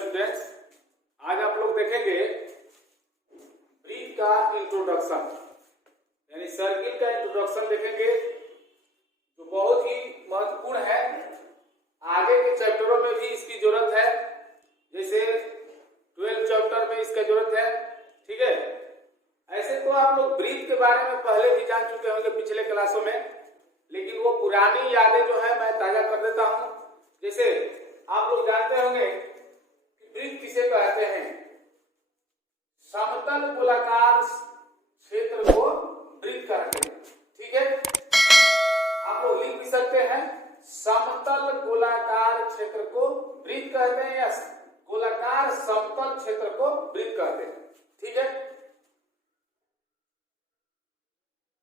Students, आज आप लोग देखेंगे ब्रीथ का इंट्रोडक्शन यानी सर्किल का इंट्रोडक्शन देखेंगे जो बहुत ही महत्वपूर्ण है। आगे के चैप्टरों में भी इसकी जरूरत है, जैसे 12 चैप्टर में इसका जरूरत है। ठीक है, ऐसे तो आप लोग ब्रीथ के बारे में पहले भी जान चुके होंगे पिछले क्लासों में, लेकिन वो पुरानी यादें जो है मैं ताजा कर देता हूं। जैसे आप लोग जानते होंगे कि ब्रीथ किसे कहते हैं। समतल गोलाकार क्षेत्र को ब्रीथ कहते हैं। ठीक है, आप लोग लिख भी सकते हैं, समतल गोलाकार क्षेत्र को ब्रीथ कहते हैं या गोलाकार समतल क्षेत्र को ब्रीथ कहते हैं। ठीक है,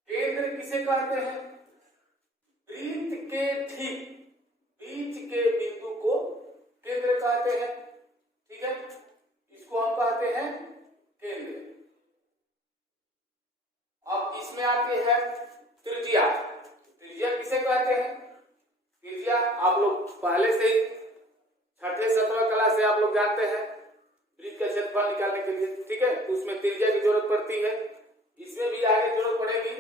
केंद्र किसे कहते हैं? ब्रीथ के ठीक बीच के बिंदु को केंद्र कहते हैं। ठीक है, इसको हम कहते हैं केंद्र। अब इसमें आती है त्रिज्या। त्रिज्या किसे कहते हैं? त्रिज्या आप लोग पहले से ही 6ठे 7वां क्लास से आप लोग जानते हैं, ब्रीथ का क्षेत्रफल निकालने के लिए। ठीक है, तो उसमें त्रिज्या की जरूरत पड़ती है, इसमें भी आगे जरूरत पड़ेगी।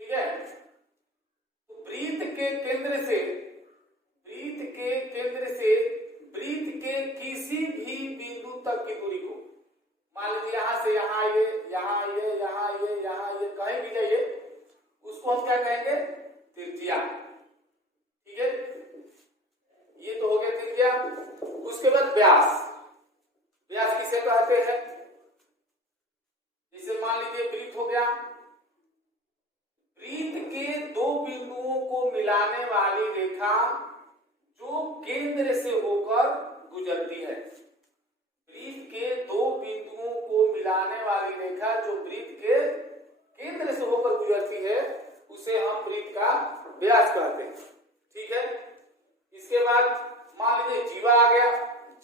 ठीक है, तो ब्रीथ के केंद्र से ब्रीथ के किसी भी बिंदु तक की दूरी को, मान लीजिए यहां से यहां ये, यहां ये, यहां ये, यहां ये, कहीं भी जाइए, उसको हम क्या कहेंगे? त्रिज्या। ठीक है, ये तो हो गया त्रिज्या। उसके बाद व्यास। व्यास किसे कहते हैं? जैसे मान लीजिए ब्रीथ हो गया, ब्रीथ के दो बिंदुओं को मिलाने वाली रेखा जो केंद्र से होकर गुजरती है। ब्रीथ के दो बिंदुओं को मिलाने वाली रेखा जो ब्रीथ के केंद्र से होकर गुजरती है, उसे हम ब्रीथ का व्यास कहते हैं। ठीक है, इसके बाद मान लीजिए जीवा आ गया।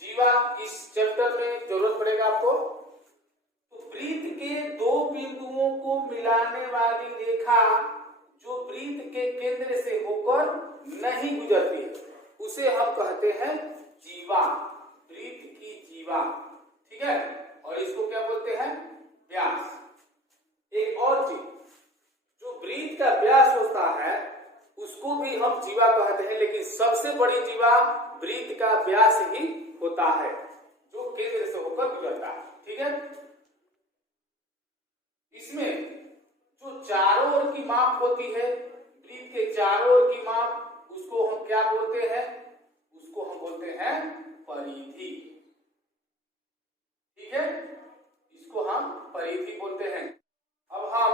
जीवा इस चैप्टर में जरूरत पड़ेगा आपको। तो ब्रीथ के दो बिंदुओं को मिलाने वाली रेखा जो ब्रीथ के केंद्र से होकर नहीं गुजरती है, उसे हम कहते हैं जीवा, ब्रीथ की जीवा। ठीक है, और इसको क्या बोलते हैं? व्यास। एक और चीज, जो ब्रीथ का व्यास होता है उसको भी हम जीवा कहते हैं, लेकिन सबसे बड़ी जीवा ब्रीथ का व्यास ही होता है जो केंद्र से होकर गुजरता है। ठीक है, इसमें जो चारों ओर की माप होती है, ब्रीथ के चारों ओर की माप, उसको हम क्या बोलते हैं? उसको हम बोलते हैं परिधि। ठीक है, इसको हम परिधि बोलते हैं। अब हम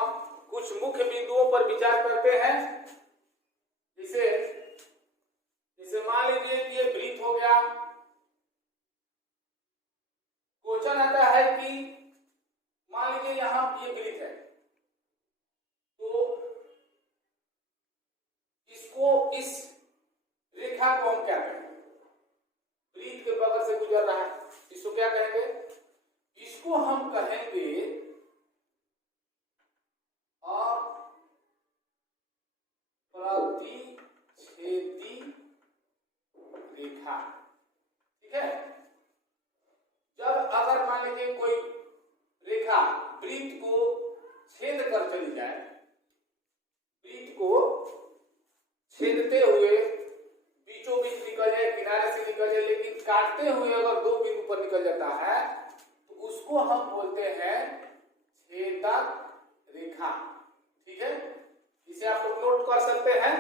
कुछ मुख्य बिंदुओं पर विचार करते हैं। जैसे मान लीजिए कि ये ब्रीथ हो गया। क्वेश्चन आता है कि मान लीजिए यहां ये ब्रीथ है, तो इसको, इस रेखा को हम क्या कहेंगे? ब्रीथ के बगल से गुजर रहा है, इसको क्या कहेंगे? इसको हम कहेंगे अप्रतिच्छेदी रेखा। ठीक है, जब अगर मान लीजिए कोई रेखा ब्रीथ को छेद कर चली जाए, ब्रीथ को छेदते हुए बीचों बीच निकल जाए, किनारे से निकल जाए, लेकिन काटते हुए अगर दो बिंदु पर निकल जाता है, तो उसको हम बोलते हैं छेदक रेखा। ठीक है, इसे आप लोग नोट कर सकते हैं,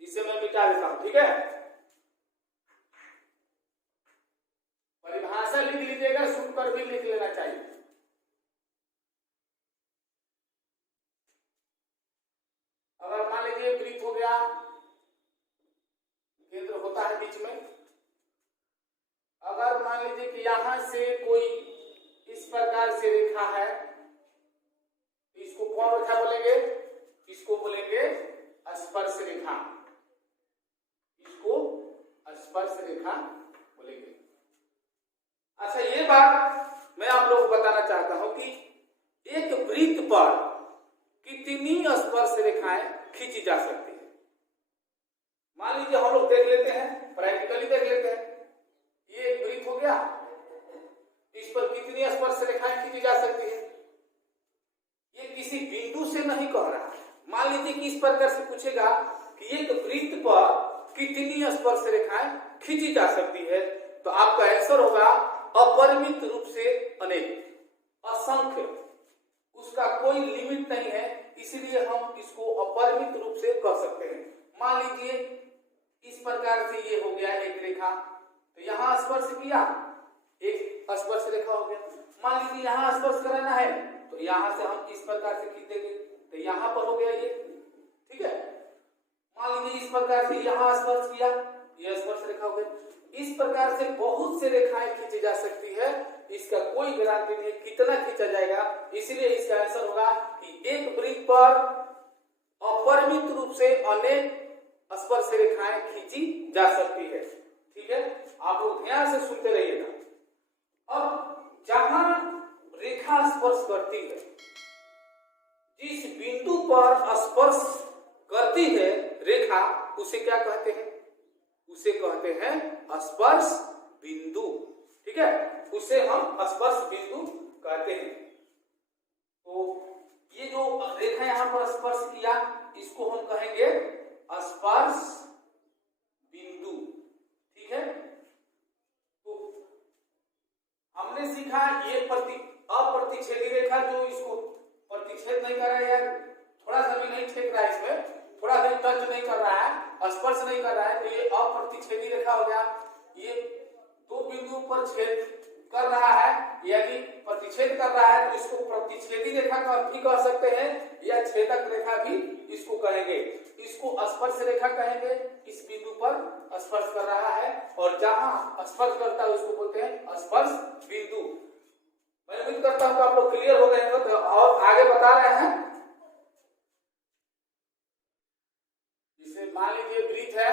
इसे मैं मिटा देता हूं। ठीक है, परिभाषा लिख लीजिएगा, सुन कर भी लिख लेना चाहिए। अगर मान लीजिए ब्रीथ हो गया, केंद्र होता है बीच में। अगर मान लीजिए कि यहां से कोई इस प्रकार से रेखा है, इसको कौन रेखा बोलेंगे? इसको बोलेंगे स्पर्श रेखा। इसको स्पर्श रेखा बोलेंगे। अच्छा, ये बात मैं आप लोगों को बताना चाहता हूं कि एक ब्रीथ पर कितनी स्पर्श रेखाएं खींची जा सकती है। मान लीजिए हम लोग देख लेते हैं, प्रैक्टिकली देख लेते हैं। ये एक ब्रीथ हो गया, इस पर कितनी स्पर्श रेखाएं खींची जा सकती है? ये किसी बिंदु से नहीं कह रहा है। मान लीजिए कि इस प्रकार से पूछेगा कि एक वृत्त पर कितनी स्पर्श रेखाएं खींची जा सकती है, तो आपका आंसर होगा अपरिमित रूप से अनेक, असंख्य, उसका कोई लिमिट नहीं है, इसलिए हम इसको अपरिमित रूप से कह सकते हैं। मान लीजिए इस प्रकार से ये हो गया एक रेखा, तो यहां स्पर्श किया, एक स्पर्श रेखा हो गया। मान लीजिए यहां स्पर्श कराना है, तो यहां से हम इस प्रकार से खींचेंगे, तो यहां पर हो गया ये, ठीक है। मान लीजिए इस प्रकार से यहां स्पर्श किया, ये स्पर्श रेखा हो गई। इस प्रकार से बहुत से रेखाएं खींची जा सकती है, इसका कोई गारंटी नहीं कितना खींचा जाएगा, इसलिए इसका आंसर होगा कि एक वृत्त पर अपरिमित रूप से अनेक स्पर्श रेखाएं खींची जा सकती है, ठीक है। आप लोग ध्यान से सुनते रहिएगा। अब जहां रेखा स्पर्श करती है, जिस बिंदु पर स्पर्श करती है रेखा, उसे क्या कहते हैं? उसे कहते हैं स्पर्श बिंदु, ठीक है, उसे हम स्पर्श बिंदु कहते हैं। तो ये जो रेखा यहां पर स्पर्श किया, इसको हम कहेंगे स्पर्श बिंदु, ठीक है। तो हमने सीखा ये अप्रतिच्छेदी रेखा, जो इसको प्रतिच्छेद नहीं कर रहा है, यार थोड़ा सा भी नहीं ठेक रहा है, इसमें थोड़ा भी टच नहीं कर रहा है, स्पर्श नहीं कर रहा है, तो ये अप्रतिच्छेदी रेखा हो गया। ये दो बिंदुओं पर छेद कर रहा है, यानी प्रतिच्छेद कर रहा है, तो इसको प्रतिच्छेदी रेखा का भी कह सकते हैं, या छेदक रेखा भी इसको कहेंगे। इसको स्पर्श रेखा कहेंगे, इस बिंदु पर स्पर्श कर रहा है, और जहां स्पर्श करता है उसको बोलते हैं स्पर्श बिंदु। मैं उम्मीद करता हूं कि आप लोग क्लियर हो गए हैं। तो और आगे बता रहे हैं, मान लीजिए वृत्त है,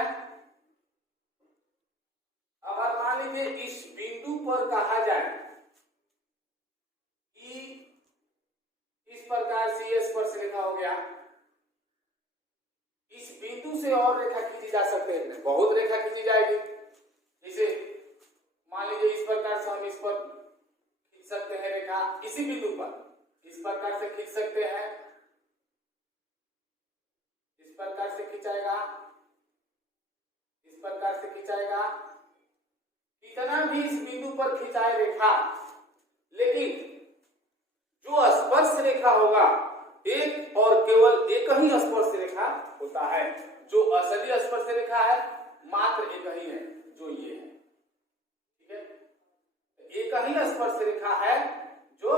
अगर मान लीजिए इस बिंदु पर कहा जाए कि इस प्रकार से ये स्पर्श रेखा हो गया, इस बिंदु से और रेखा खींची जा सकते हैं, बहुत रेखा खींची जाएगी। जैसे मान लीजिए इस प्रकार से हम इस पर खींच सकते हैं रेखा, इसी बिंदु पर इस प्रकार से खींच सकते हैं, इस प्रकार से खिंचाएगा, इस प्रकार से खिंचाएगा, कितना भी इस बिंदु पर खिंचाए रेखा, लेकिन जो स्पर्श रेखा होगा एक और केवल एक ही स्पर्श रेखा होता है। जो असली स्पर्श रेखा है मात्र एक ही है, जो ये है, ठीक है। एक ही स्पर्श रेखा है जो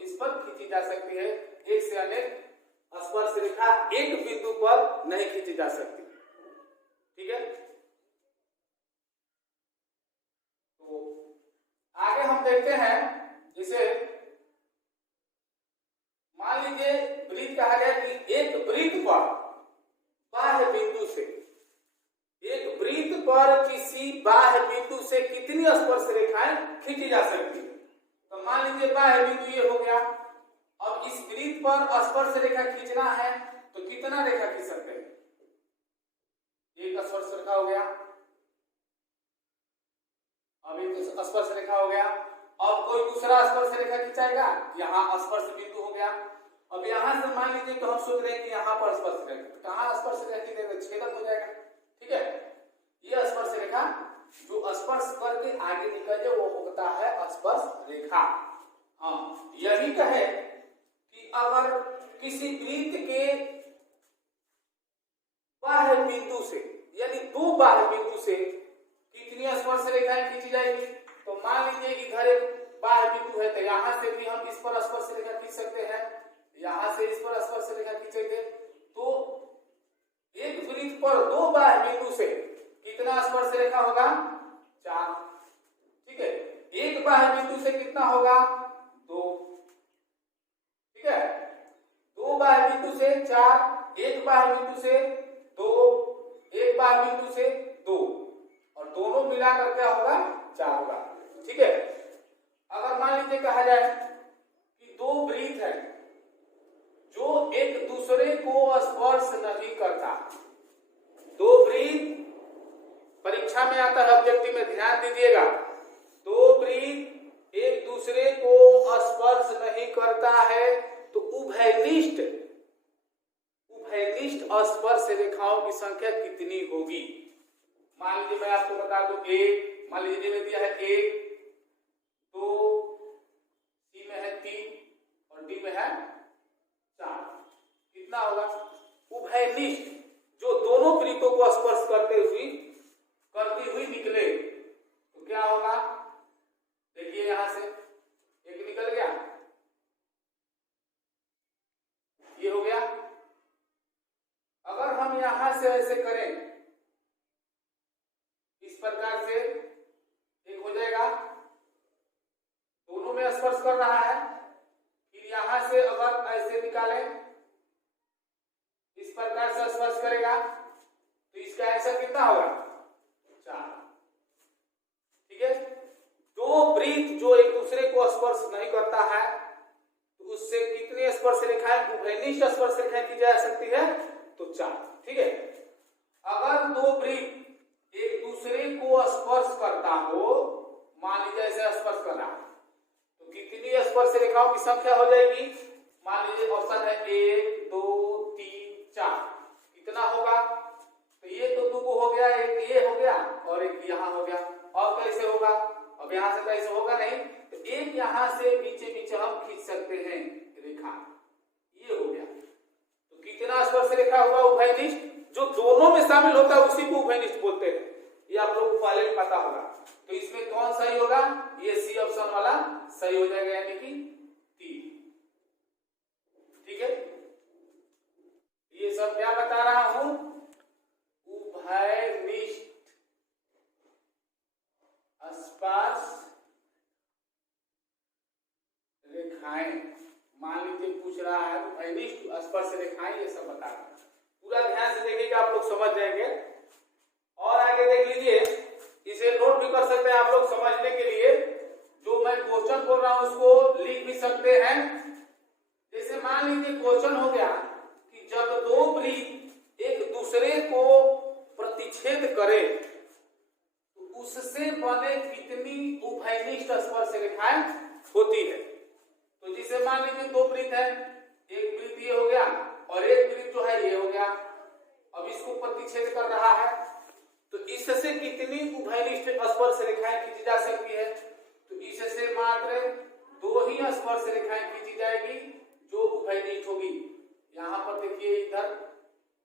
इस पर खींची जा सकती है, एक से अनेक स्पर्श रेखा एक बिंदु पर नहीं खींची जा सकती, ठीक है। तो आगे हम देखते हैं, जैसे मान लीजिए वृत्त कहा गया कि एक वृत्त पर बाह्य बिंदु से, एक वृत्त पर किसी बाह्य बिंदु से कितनी स्पर्श रेखाएं खींची जा सकती है। तो मान लीजिए बाह्य बिंदु ये हो गया, अब इस वृत्त पर स्पर्श रेखा खींचना है, तो कितना रेखा खींच सकते हैं? एक स्पर्श रेखा हो गया, अब एक स्पर्श रेखा हो गया, अब कोई दूसरा स्पर्श रेखा खिंचाएगा, यहाँ स्पर्श बिंदु हो गया। अब यहाँ से मान लीजिए तो हम सोच रहे हैं कि यहाँ पर स्पर्श रेखा, कहाँ स्पर्श रेखा खींचेगा, छेदक हो जाएगा, ठीक है। ये स्पर्श रेखा जो स्पर्श करके आगे निकल जाए वो होता है स्पर्श रेखा। हाँ, यही कहे कि अगर किसी वृत्त के बाह्य बिंदु से, यानी दो बाह्य बिंदु से कितनी स्पर्श रेखाएं खींची जाएगी, तो मान लीजिए इधर एक बाह्य बिंदु है, तो यहां से भी हम इस पर स्पर्श रेखा खींच सकते हैं, यहां से इस पर स्पर्श रेखा खींचेंगे, तो एक वृत्त पर दो बाह्य बिंदु से कितना स्पर्श रेखा होगा? 4, ठीक है। एक बाह्य बिंदु से कितना होगा? 2, ठीक है। दो बाह्य बिंदु से 4, एक बाह्य बिंदु से 2, एक बाह्य बिंदु से 2, और दोनों मिलाकर क्या होगा? 4 होगा, ठीक है। अगर मान लीजिए कहा जाए कि दो वृत्त है जो एक दूसरे को स्पर्श नहीं करता, दो वृत्त, परीक्षा में आता है ऑब्जेक्टिव में ध्यान दीजिएगा, दो करता है तो उभयनिष्ठ स्पर्श रेखाओं की संख्या कितनी होगी। मान लीजिए मैं आपको बता दूं एक, मान लीजिए में दिया है 1, 2, सी में है 3 और डी में है 4। कितना होगा? उभयनिष्ठ जो दोनों वृत्तों को स्पर्श करती हुई निकले तो क्या होगा? देखिए यहां से एक निकल गया, ये हो गया। अगर हम यहां से ऐसे करें इस प्रकार से, एक हो जाएगा, दोनों में स्पर्श कर रहा है। फिर यहां से अगर ऐसे निकालें इस प्रकार से स्पर्श करेगा तो इसका आंसर कितना होगा? 4। ठीक है। दो वृत्त जो एक दूसरे को स्पर्श नहीं करता है तो उससे कितनी स्पर्श रेखाएं, उभयनिष्ठ स्पर्श रेखाएं की जा सकती है? तो 4। ठीक है। अगर दो वृत्त एक दूसरे को स्पर्श करता हो, मान लीजिए ऐसे स्पर्श कर रहा है, तो कितनी स्पर्श रेखाओं की संख्या हो जाएगी? मान लीजिए ऑप्शन है 1, 2, 3, 4। कितना होगा? तो ये तो 2 हो गया, एक ये हो गया और एक यहाँ हो गया। और कैसे होगा? अब यहां से कैसे होगा नहीं, तो एक यहां से बीच हम खींच सकते हैं रेखा, ये हो गया। तो कितना स्पर्श रेखा होगा उभयनिष्ठ? जो दोनों में शामिल होता है उसी को उभयनिष्ठ बोलते हैं, ये आप लोगों को पहले भी पता होगा। तो इसमें कौन सही होगा? ये सी ऑप्शन वाला सही हो जाएगा, यानी कि 3। ठीक है। ये सब क्या बता रहा हूं? उभयनिष्ठ स्पर्श रेखाएं, मान लीजिए पूछ रहा है उभयनिष्ठ स्पर्श रेखाएं, ये सब बता रहा है। पूरा ध्यान से देखिएगा, आप लोग समझ जाएंगे। और आगे देख लीजिए, इसे नोट भी कर सकते हैं आप लोग समझने के लिए। जो मैं क्वेश्चन बोल रहा हूं उसको लिख भी सकते हैं। जैसे मान लीजिए क्वेश्चन हो गया कि जब दो वृत्त एक दूसरे को प्रतिच्छेद करे तो उससे बने कितनी उभयनिष्ठ स्पर्श रेखाएं होती है। तो जिसे मान लीजिए दो वृत्त है, एक वृत्त ये हो गया और एक वृत्त जो है ये हो गया। अब इसको प्रतिच्छेद कर रहा है तो इससे कितनी उभयनिष्ठ स्पर्श रेखाएं खींची जा सकती है? तो इससे मात्र 2 ही स्पर्श रेखाएं खींची जाएगी जो उभयनिष्ठ होगी। यहां पर देखिए, इधर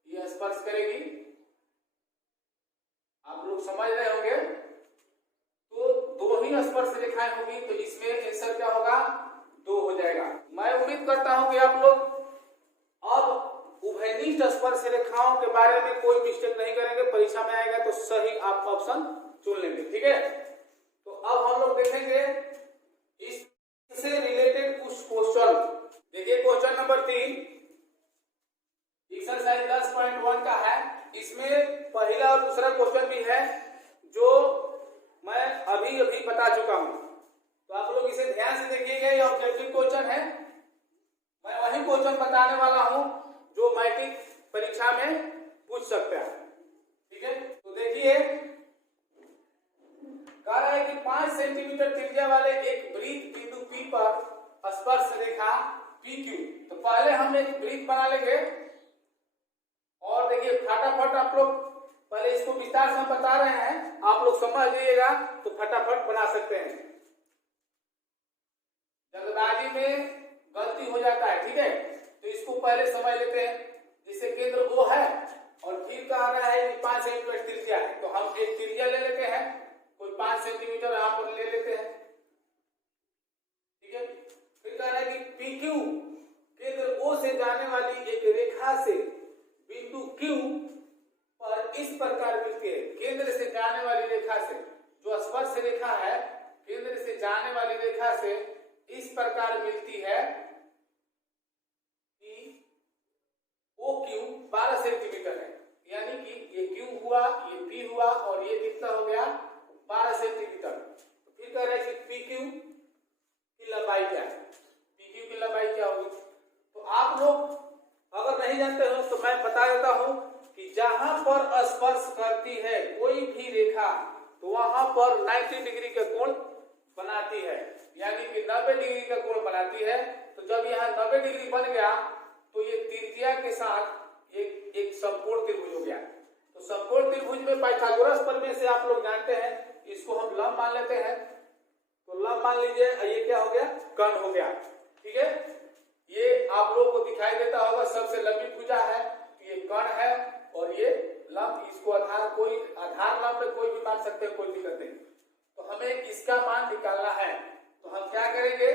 ये स्पर्श करेगी, आप लोग समझ रहे होंगे। तो 2 ही स्पर्श रेखाएं होगी, तो इसमें आंसर क्या होगा? 2 हो जाएगा। मैं उम्मीद करता हूं कि आप लोग अब उभयनिष्ठ स्पर्श रेखाओं के बारे में कोई मिस्टेक नहीं करेंगे। परीक्षा में आएगा तो सही आप ऑप्शन चुन लेंगे। ठीक है। तो अब हम लोग देखेंगे इससे रिलेटेड कुछ क्वेश्चन। देखिए क्वेश्चन नंबर 3 एक्सरसाइज 10.1 का है। इसमें पहला और दूसरा क्वेश्चन भी है जो मैं अभी बता चुका हूं, तो आप लोग इसे ध्यान से देखिएगा। ये ऑब्जेक्टिव क्वेश्चन है। मैं वही क्वेश्चन बताने वाला हूं जो मैट्रिक परीक्षा में पूछ सकता है। ठीक है। तो देखिए, कह रहा है कि 5 सेंटीमीटर त्रिज्या वाले एक वृत्त बिंदु P पर स्पर्श रेखा PQ। तो पहले हम एक वृत्त बना लेंगे और देखिए फटाफट आप लोग, पहले इसको विस्तार से हम बता रहे हैं, आप लोग समझ लीजिएगा तो फटाफट बना सकते हैं। जल्दबाजी में गलती हो जाता है। ठीक है। तो इसको पहले समझ लेते हैं। जैसे केंद्र O है और फिर कह रहा है कि 5 सेंटीमीटर त्रिज्या है, तो हम एक त्रिज्या ले लेते हैं, कोई 5 सेंटीमीटर यहां पर ले लेते हैं। ठीक है। फिर कह रहा है कि PQ केंद्र O से जाने वाली एक रेखा से बिंदु Q पर इस प्रकार मिलती है। केंद्र से जाने वाली रेखा से, जो स्पर्श रेखा है, केंद्र से जाने वाली रेखा से इस प्रकार मिलती है कि OQ 12 सेंटीमीटर है। यानी कि ये Q हुआ, ये P हुआ और ये कितना हो गया? 12 सेंटीमीटर। तो फिर कह रहा है कि PQ की लंबाई क्या है? PQ की लंबाई क्या होगी? तो आप लोग अगर नहीं जानते हो तो मैं बता देता हूं कि जहां पर स्पर्श करती है कोई भी रेखा तो वहां पर 90 डिग्री का कोण बनाती है, यानी कि 90 डिग्री का कोण बनाती है। तो जब यहाँ 90 डिग्री बन गया तो ये त्रिज्या के साथ एक समकोण त्रिभुज हो गया। तो समकोण त्रिभुज में पाइथागोरस प्रमेय से आप लोग जानते हैं, इसको हम लंब मान लेते हैं। तो लंब मान लीजिए, ये क्या हो गया, कर्ण हो गया। ठीक है, ये आप लोग को दिखाई देता होगा, सबसे लंबी भुजा है, ये कर्ण है और ये लंब। इसको आधार लंब कोई भी मान सकते हैं, कोई दिक्कत नहीं। तो हमें इसका मान निकालना है, तो हम क्या करेंगे,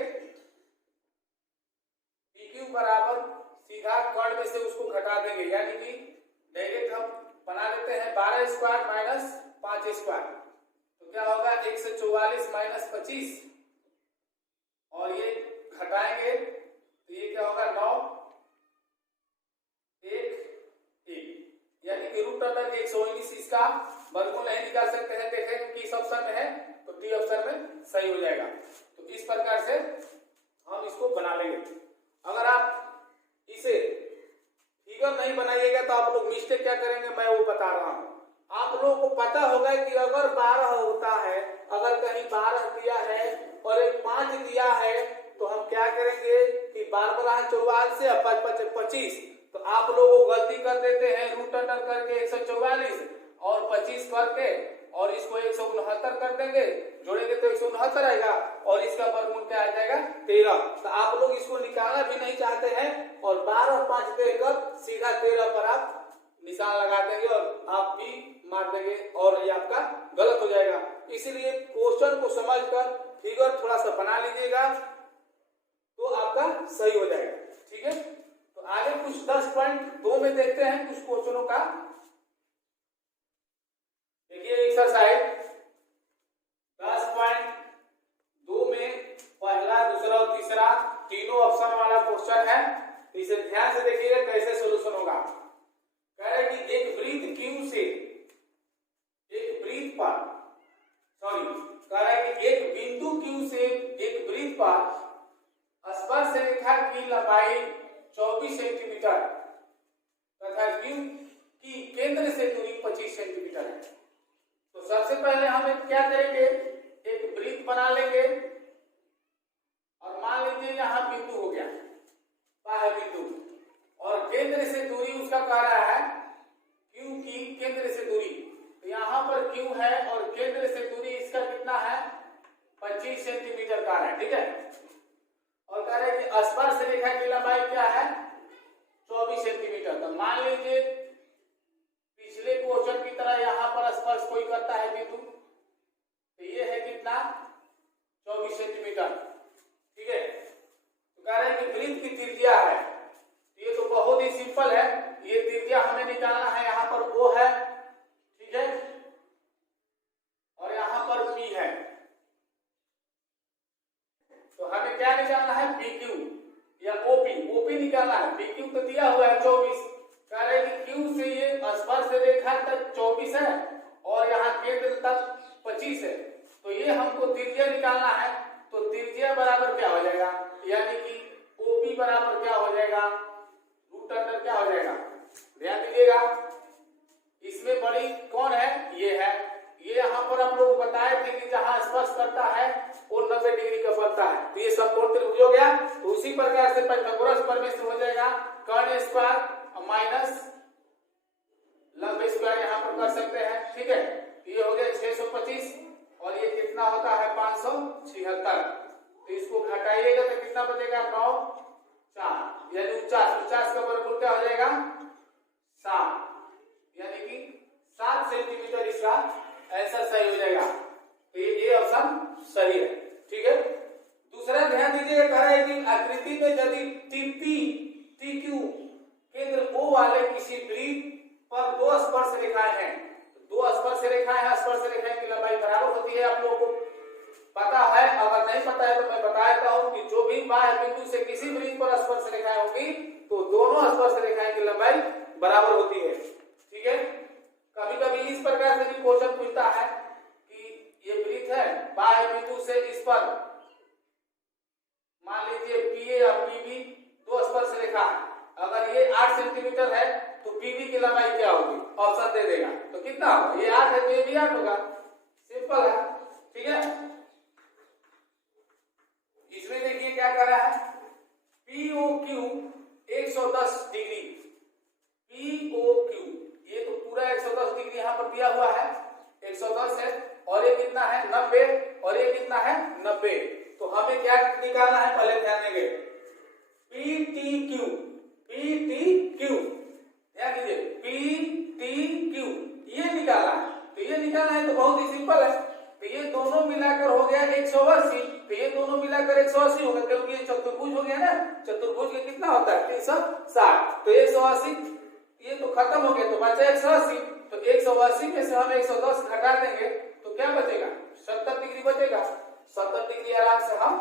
PQ बराबर सीधा कर्ण में से उसको घटा देंगे, यानी कि डायरेक्ट हम बना लेते हैं 12 स्क्वायर माइनस 5 स्क्वायर। तो क्या होगा, 144 माइनस 25 और ये घटाएंगे तो ये क्या होगा, 9 1 1, यानी कि रूट अंडर 119। इसका वर्गमूल नहीं निकाल सकते हैं, देखें किस ऑप्शन में है, तो डी ऑप्शन में सही हो जाएगा। तो इस प्रकार से हम इसको बना लेंगे। अगर आप इसे फिगर नहीं बनाइएगा तो आप लोग मिस्टेक क्या करेंगे, मैं वो बता रहा हूं। आप लोगों को पता होगा कि अगर 12 होता है, अगर कहीं 12 दिया है और एक 5 दिया है, तो हम क्या करेंगे कि 12 44 से 5 25। तो आप लोग गलती कर देते हैं, रूट अंडर करके 144 और 25 करके और इसको 169 कर देंगे, जोड़ेंगे तो 169 आएगा और इसका वर्गमूल क्या आ जाएगा, 13। तो आप लोग इसको निकालना भी नहीं चाहते हैं और 12 और 5 देकर सीधा 13 पर आप निशान लगा देंगे और आप भी मार देंगे और ये आपका गलत हो जाएगा। इसीलिए क्वेश्चन को समझकर फिगर थोड़ा सा बना लीजिएगा तो आपका सही हो जाएगा। ठीक है, तो आगे कुछ 10.2 में देखते हैं कुछ क्वेश्चनों का। देखिए एक्सरसाइज 10.2 में पहला, दूसरा और तीसरा तीनों ऑप्शन वाला क्वेश्चन है। इसे ध्यान से देखिएगा कैसे सॉल्यूशन होगा। कह रहे कि एक वृत्त Q से एक वृत्त पर, कह रहा है कि एक बिंदु Q से एक वृत्त पर स्पर्श रेखा की लंबाई 24 सेंटीमीटर तथा Q की केंद्र से दूरी 25 सेंटीमीटर है। तो सबसे पहले हम क्या करेंगे, एक वृत्त बना लेंगे और मान लीजिए यहाँ बिंदु हो गया, बाह्य बिंदु, और केंद्र से दूरी उसका कह रहा है Q की केंद्र से दूरी। तो यहाँ पर Q है और केंद्र से दूरी इसका कितना है, 25 सेंटीमीटर का है। ठीक है, और कह रहे कि स्पर्श रेखा की लंबाई क्या है, 24 सेंटीमीटर। तो मान लीजिए पिछले क्वेश्चन की तरह यहाँ पर स्पर्श कोई करता है बिंदु, तो ये है कितना, 24 सेंटीमीटर। ठीक है, तो कह रहे हैं कि वृत्त की त्रिज्या है, ये तो बहुत ही सिंपल है, ये त्रिज्या हमें निकालना है, यहाँ पर O है। ठीक है, और यहाँ पर P है, तो हमें क्या निकालना है, PQ या OP निकालना है। PQ तो दिया हुआ है 24, कह रहे कि Q से ये स्पर्श रेखा तक 24 है और यहाँ केंद्र तक 25 है, तो ये हमको त्रिज्या निकालना है। तो त्रिज्या बराबर क्या हो जाएगा, यानी कि OP बराबर क्या हो जाएगा, रूट अंडर क्या हो जाएगा, ध्यान दीजिएगा। इसमें बड़ी कौन है, ये है। ये यहाँ पर हम लोग बताए थे कि जहां स्पर्श करता है वो 90 डिग्री का बनता है, तो ये समकोण त्रिभुज हो गया। तो उसी प्रकार से पाइथागोरस प्रमेय से हो जाएगा, कर्ण स्क्वायर माइनस लंब स्क्वायर यहाँ पर कर सकते हैं। ठीक है, ये हो गया 625 और ये कितना होता है, 576। तो इसको घटाइएगा तो कितना बचेगा, 9 4, यानी 49 का वर्गमूल क्या हो जाएगा, 7, यानी कि 7 सेंटीमीटर इसका आंसर सही हो जाएगा। तो ये ऑप्शन सही है। ठीक है, दूसरा ध्यान दीजिएगा, कह रहा है कि आकृति में यदि TQ केंद्र O वाले किसी वृत्त पर 2 स्पर्श रेखाएं हैं, तो 2 स्पर्श रेखाएं हैं, स्पर्श रेखाएं की लंबाई बराबर होती है। आप लोगों को पता है, अगर नहीं पता है तो मैं बता देता हूं कि जो भी बाह्य बिंदु से किसी वृत्त पर स्पर्श रेखाएं होगी तो दोनों स्पर्श रेखाएं की लंबाई बराबर होती है। ठीक है, कभी कभी इस प्रकार से भी क्वेश्चन पूछता है कि ये वृत्त है, बाह्य बिंदु से इस पर मान लीजिए PA और PB 2 स्पर्श रेखा, अगर ये 8 सेंटीमीटर है तो PB की लंबाई क्या होगी, ऑप्शन दे देगा, तो कितना होगा, ये 8 है तो ये भी 8 होगा, सिंपल है। ठीक है, इसमें देखिए क्या कर रहा है, P POQ 110 डिग्री, POQ ये तो पूरा 110 डिग्री यहाँ पर दिया हुआ है, 110 है, और ये कितना है 90, और ये कितना है 90। तो हमें क्या निकालना है, पहले ध्यान देंगे, PTQ, PTQ ध्यान दीजिए, PTQ ये निकालना है। तो ये निकालना है तो बहुत ही सिंपल है, तो ये दोनों मिलाकर हो गया 180, तो ये दोनों मिलाकर 180 होगा, क्योंकि ये चतुर्भुज हो गया ना, चतुर्भुज का कितना होता है 360, तो 180 ये तो खत्म हो गया, तो बचा 180, तो 180 में से हम 110 घटा देंगे तो क्या बचेगा, 70 डिग्री बचेगा। 70 डिग्री आराम से हम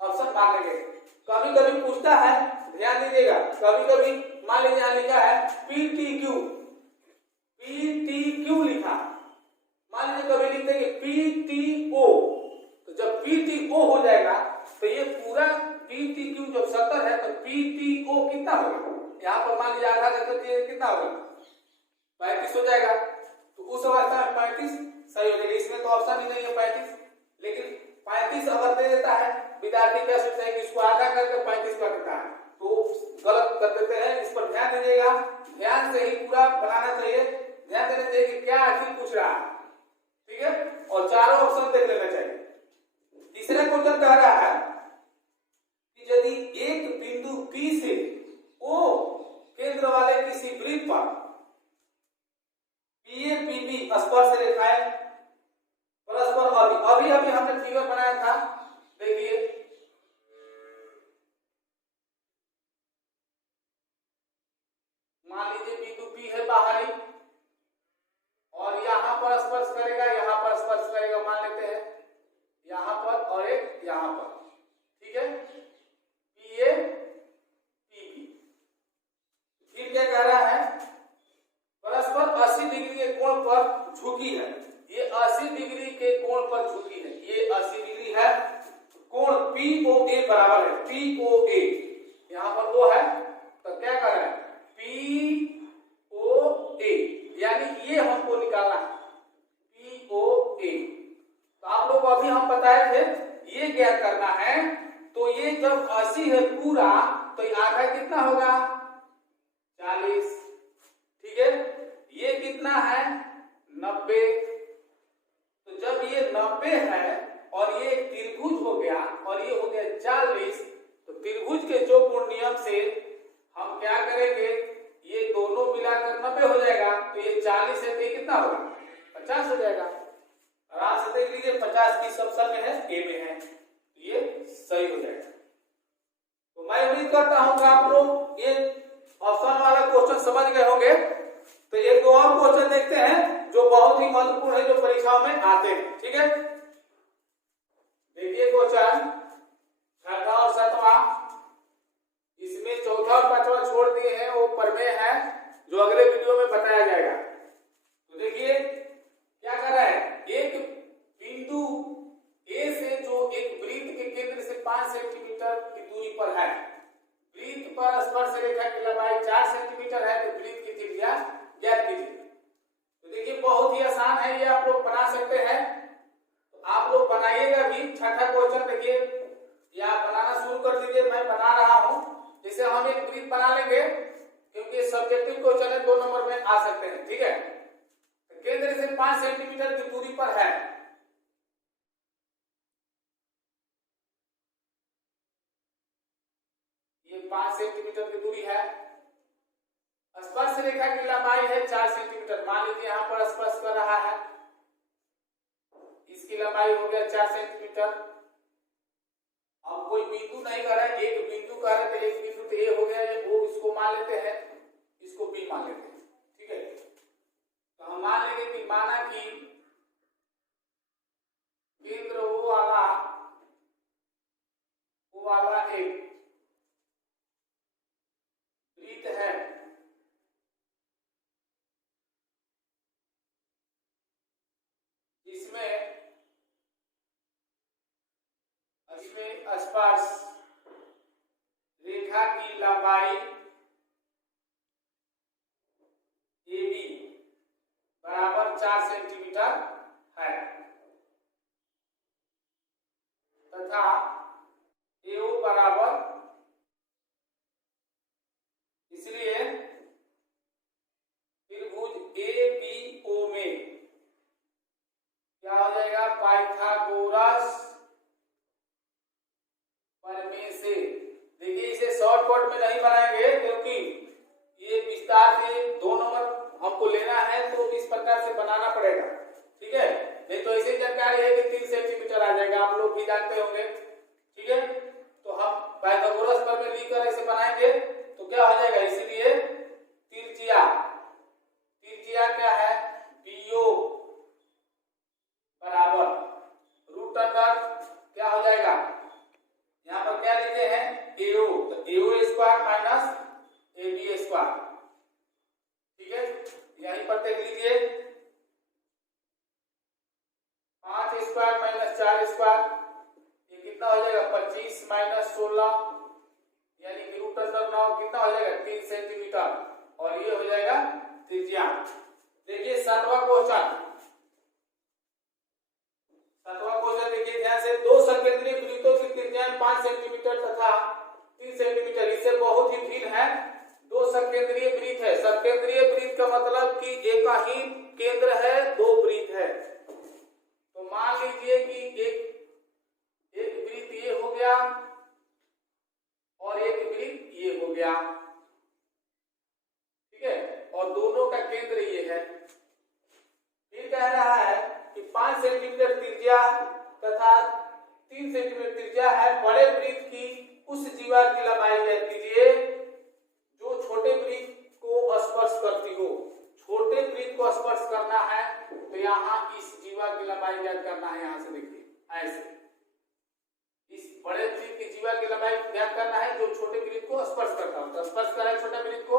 ऑप्शन मान लेंगे। कभी कभी पूछता है, ध्यान दीजिएगा, कभी कभी मान लीजिए यहाँ लिखा है PTQ, PTQ लिखा, मान लीजिए कभी लिख देंगे PTO, तो जब PTO हो जाएगा तो ये पूरा PTQ जब 70 है तो PTO कितना होगा, यहाँ पर मान लीजिए आधा देते तो ये कितना होगा 35 हो जाएगा, तो उस अवस्था में 35 सही हो जाएगा। इसमें तो ऑप्शन ही नहीं है 35, लेकिन 35 अगर दे देता है, विद्यार्थी क्या सोचता है कि इसको आधा करके 35 कर देता है, तो गलत कर देते हैं। इस पर ध्यान दीजिएगा, ध्यान से ही पूरा बनाना चाहिए, ध्यान देना चाहिए कि क्या आखिर पूछ रहा है, ठीक है, और चारों ऑप्शन देख लेना चाहिए। तीसरा क्वेश्चन कह रहा है कि यदि एक बिंदु P से O केंद्र वाले किसी वृत्त पर PA PB स्पर्श रेखाएं परस्पर अभी हमने फिगर बनाया था, देखिए मान लीजिए बिंदु P है बाहरी और यहाँ पर स्पर्श करेगा, यहाँ पर स्पर्श करेगा, मान लेते हैं यहाँ पर और एक यहाँ पर, ठीक है, PA PB। फिर क्या कह रहा है, परस्पर 80 डिग्री के कोण पर झुकी है, ये 80 डिग्री के कोण पर झुकी है, ये 80 डिग्री है, कोण POA बराबर है, POA यहाँ पर 2 है, तो क्या कर रहा है POA, यानी ये हमको निकालना है POA। तो आप लोग अभी हम बताए थे ये ज्ञात करना है, तो ये जब 80 है पूरा तो आधा कितना होगा 40, ठीक है, ये कितना है 90, तो जब ये 90 है और ये त्रिभुज हो गया और ये हो गया 40, तो त्रिभुज के जो गुण नियम से हम क्या करेंगे, ये दोनों मिलाकर 90 हो जाएगा, तो ये 40 है तो ये कितना होगा 50 हो जाएगा। आराम से देख लीजिए 50 किस ऑप्शन में है, ए में है, तो ये सही हो जाएगा। तो मैं उम्मीद करता हूं कि आप लोग ये ऑप्शन वाला क्वेश्चन समझ गए होंगे। तो एक दो और क्वेश्चन देखते हैं जो बहुत ही महत्वपूर्ण है, जो परीक्षाओं में आते हैं, ठीक है। देखिए क्वेश्चन 6वां और 7वां, इसमें 4था और 5वां छोड़ दिए हैं, वो प्रमेय है जो अगले वीडियो में बताया जाएगा। तो देखिए क्या कर रहा है, एक बिंदु A से जो एक वृत्त के केंद्र से 5 सेंटीमीटर की दूरी पर है, वृत्त पर स्पर्श रेखा की लंबाई 4 सेंटीमीटर है, तो वृत्त की त्रिज्या ज्ञात कीजिए। तो देखिए बहुत ही आसान है, ये आप लोग बना सकते हैं, तो आप लोग बनाइएगा भी। 6ठा क्वेश्चन देखिए, या बनाना शुरू कर दीजिए, मैं बना रहा हूं, जैसे हम एक वृत्त बना लेंगे क्योंकि सब्जेक्टिव क्वेश्चन है, 2 नंबर में आ सकते हैं, ठीक है। तो केंद्र से 5 सेंटीमीटर की दूरी पर है, ये 5 सेंटीमीटर की दूरी है, स्पर्श रेखा की लंबाई है 4 सेंटीमीटर, मान लीजिए यहाँ पर स्पर्श कर रहा है, इसकी लंबाई हो गया 4 सेंटीमीटर। अब कोई बिंदु नहीं कर रहा है, एक बिंदु कर रहा है, तो एक बिंदु तो ए हो गया, वो इसको मान लेते हैं, इसको बी मान लेते हैं, ठीक है। तो हम मान लेंगे कि माना कि केंद्र वो वाला एक वृत्त है, इसमें स्पर्श रेखा की लंबाई AB बराबर 4 सेंटीमीटर है, तथा AO बराबर शॉर्टकट में नहीं बनाएंगे, क्योंकि ये विस्तार से 2 नंबर हमको लेना है तो इस प्रकार से बनाना पड़ेगा, ठीक है। नहीं तो ऐसी जानकारी है कि 3 सेंटीमीटर आ जाएगा, आप लोग भी जानते होंगे, ठीक है। तो हम पाइथागोरस प्रमेय लिखकर ऐसे बनाएंगे तो क्या हो जाएगा, इसीलिए त्रिज्या क्या है, PO बराबर रूट अंडर क्या हो जाएगा, यहाँ पर क्या लेते हैं AO, तो AO square minus AB square, ठीक है। यहीं पर देख लीजिए 5 स्क्वायर माइनस 4 स्क्वायर, ये कितना हो जाएगा 25 माइनस 16, यानी कि रूट अंडर 9 कितना हो जाएगा 3 सेंटीमीटर, और ये हो जाएगा त्रिज्या। देखिए 7वां क्वेश्चन देखिए ध्यान से, 2 संकेंद्रीय वृत्तों की त्रिज्याएं 5 सेंटीमीटर तथा 3 सेंटीमीटर, इससे बहुत ही भिन्न है। 2 संकेंद्रीय वृत्त है, संकेंद्रीय वृत्त का मतलब कि एक ही केंद्र है, 2 वृत्त है। तो मान लीजिए कि एक वृत्त ये हो गया और एक वृत्त ये हो गया, ठीक है, और दोनों का केंद्र ये है। फिर कह रहा है कि 5 सेंटीमीटर त्रिज्या तथा 3 सेंटीमीटर त्रिज्या है बड़े वृत्त की उस जीवा की लंबाई ज्ञात कीजिए जो छोटे वृत्त को स्पर्श करती हो। छोटे वृत्त को स्पर्श करना है तो यहाँ इस जीवा की लंबाई ज्ञात करना है, यहाँ से देखिए ऐसे इस बड़े वृत्त की जीवा की लंबाई ज्ञात करना है जो छोटे वृत्त को स्पर्श करता हो। तो स्पर्श कर रहा है छोटे वृत्त को,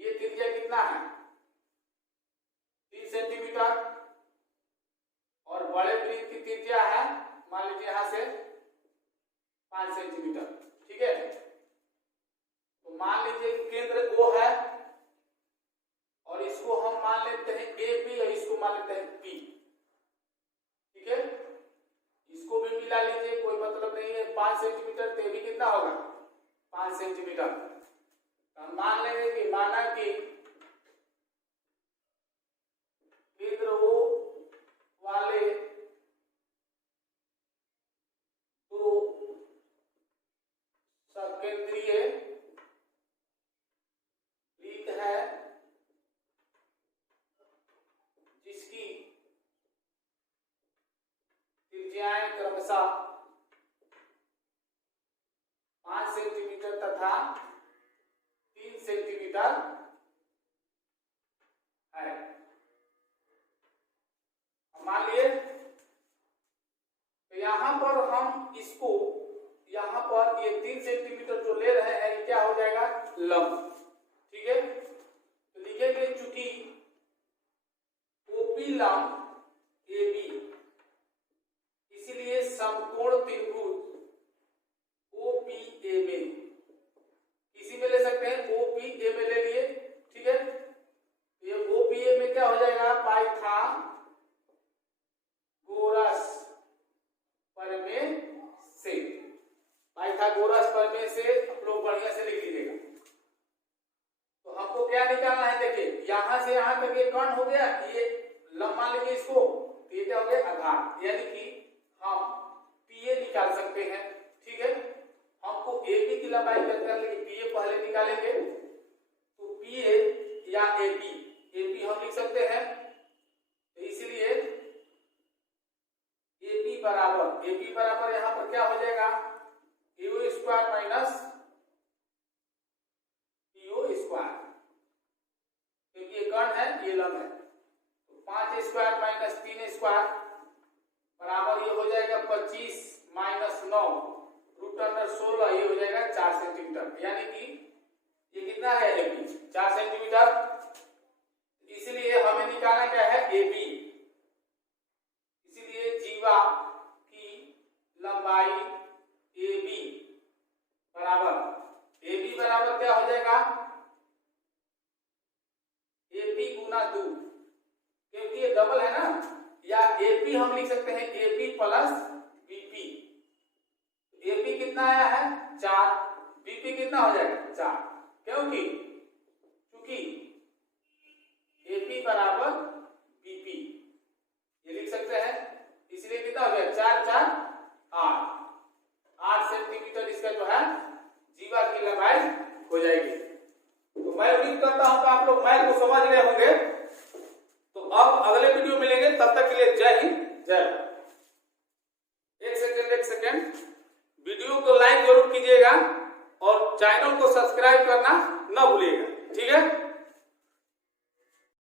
ये त्रिज्या कितना है 3 सेंटीमीटर, और बड़े वृत्त की त्रिज्या है मान लीजिए यहाँ से 5 सेंटीमीटर, ठीक है। तो मान लीजिए कि केंद्र O है और इसको हम मान लेते हैं AB और इसको मान लेते हैं P, ठीक है। इसको भी मिला लीजिए, कोई मतलब नहीं है, 5 सेंटीमीटर, तो ये भी कितना होगा 5 सेंटीमीटर। हम मान लेंगे कि माना कि केंद्र O वाले तो संकेंद्रीय वृत्त है जिसकी त्रिज्याएं क्रमशः 5 सेंटीमीटर तथा 3 सेंटीमीटर है। मान लिए तो यहां पर हम इसको यहां पर ये 3 सेंटीमीटर जो ले रहे हैं ये क्या हो जाएगा लंब, ठीक है। तो लिखेंगे चूंकि OP लंब AB, इसीलिए समकोण त्रिभुज OPA में किसी में ले सकते हैं, OPA में ले लिए, ठीक है। ये OPA में क्या हो जाएगा पाइथागोरस प्रमेय से, पाइथागोरस प्रमेय से आप लोग बढ़िया से लिख लीजिएगा। तो हमको क्या निकालना है, देखिए यहां से यहां तक ये कर्ण हो गया, ये लंबा लेंगे इसको, तो ये क्या हो गया आधार, यानी कि हम PA निकाल सकते हैं, ठीक है। हमको AB की लंबाई ज्ञात करने के लिए PA पहले निकालेंगे, तो PA या AB हम लिख सकते हैं, तो इसलिए AB बराबर यहाँ पर क्या हो जाएगा AO square minus PO square, क्योंकि ये कर्ण है ये लंब है। तो 5 स्क्वायर माइनस 3 स्क्वायर बराबर ये हो जाएगा 25 माइनस 9 रूट अंडर 16, ये हो जाएगा 4 सेंटीमीटर, यानी कि ये कितना है AB 4 सेंटीमीटर। इसलिए हमें निकालना क्या है AB, इसलिए जीवा की लंबाई AB बराबर क्या हो जाएगा AP गुना 2, क्योंकि ये डबल है ना, या AP हम लिख सकते हैं AP प्लस BP। AP कितना आया है 4, BP कितना हो जाएगा 4, क्योंकि AP बराबर BP ये लिख सकते हैं, इसलिए कितना हो गया 4 4 8 सेंटीमीटर उम्मीद करता हूं कि आप लोग मैथ को समझ गए होंगे। तो अब अगले वीडियो मिलेंगे, तब तक के लिए जय हिंद जय भारत।